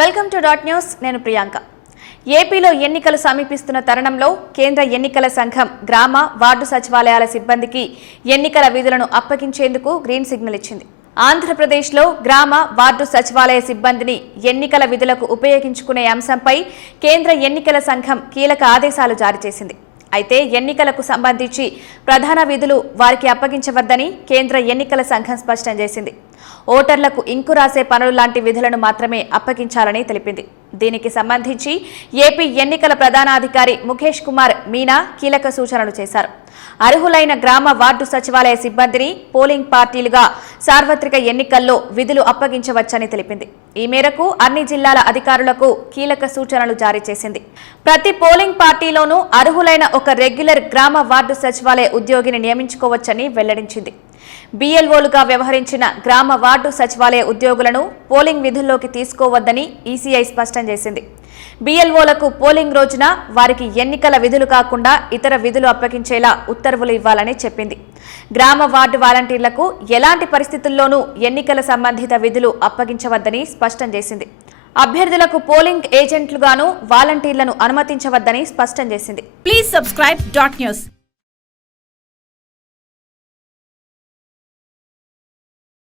Welcome to dot news. నేను ప్రియాంక. ఏపీలో ఎన్నికలు సమీపిస్తున్న తరుణంలో కేంద్ర ఎన్నికల సంఘం గ్రామ వార్డు సచివాలయాల సిబ్బందికి ఎన్నికల విధులను అప్పగించేందుకు గ్రీన్ సిగ్నల్ ఇచ్చింది. ఆంధ్రప్రదేశ్లో గ్రామ వార్డు సచివాలయ సిబ్బందిని ఎన్నికల విధులకు ఉపయోగించుకునే అంశంపై కేంద్ర ఎన్నికల సంఘం కీలక ఆదేశాలు జారీ చేసింది. అయితే ఎన్నికలకు సంబంధించి ప్రధాన విధులు వారికి అప్పగించవద్దని కేంద్ర ఎన్నికల సంఘం స్పష్టం చేసింది. ఓటర్లకు ఇంకు రాసే పనులు లాంటి విధులను మాత్రమే అప్పగించాలని తెలిపింది. దీనికి సంబంధించి ఏపీ ఎన్నికల ప్రధానాధికారి ముఖేష్ కుమార్ మీనా కీలక సూచనలు చేశారు. అర్హులైన గ్రామ వార్డు సచివాలయ సిబ్బందిని పోలింగ్ పార్టీలుగా సార్వత్రిక ఎన్నికల్లో విధులు అప్పగించవచ్చని తెలిపింది. ఈ మేరకు అన్ని జిల్లాల అధికారులకు కీలక సూచనలు జారీ చేసింది. ప్రతి పోలింగ్ పార్టీలోనూ అర్హులైన ఒక రెగ్యులర్ గ్రామ వార్డు సచివాలయ ఉద్యోగిని నియమించుకోవచ్చని వెల్లడించింది. బీఎల్ఓలుగా వ్యవహరించిన గ్రామ వార్డు సచివాలయ ఉద్యోగులను పోలింగ్ విధుల్లోకి తీసుకోవద్దని ఈసీఐ స్పష్టం చేసింది. బీఎల్ఓలకు పోలింగ్ రోజున వారికి ఎన్నికల విధులు కాకుండా ఇతర విధులు అప్పగించేలా ఉత్తర్వులు ఇవ్వాలని చెప్పింది. గ్రామ వార్డు వాలంటీర్లకు ఎలాంటి పరిస్థితుల్లోనూ ఎన్నికల సంబంధిత విధులు అప్పగించవద్దని స్పష్టం చేసింది. అభ్యర్థులకు పోలింగ్ ఏజెంట్లుగాను వాలంటీర్లను అనుమతించవద్దని స్పష్టం చేసింది. Please subscribe dot news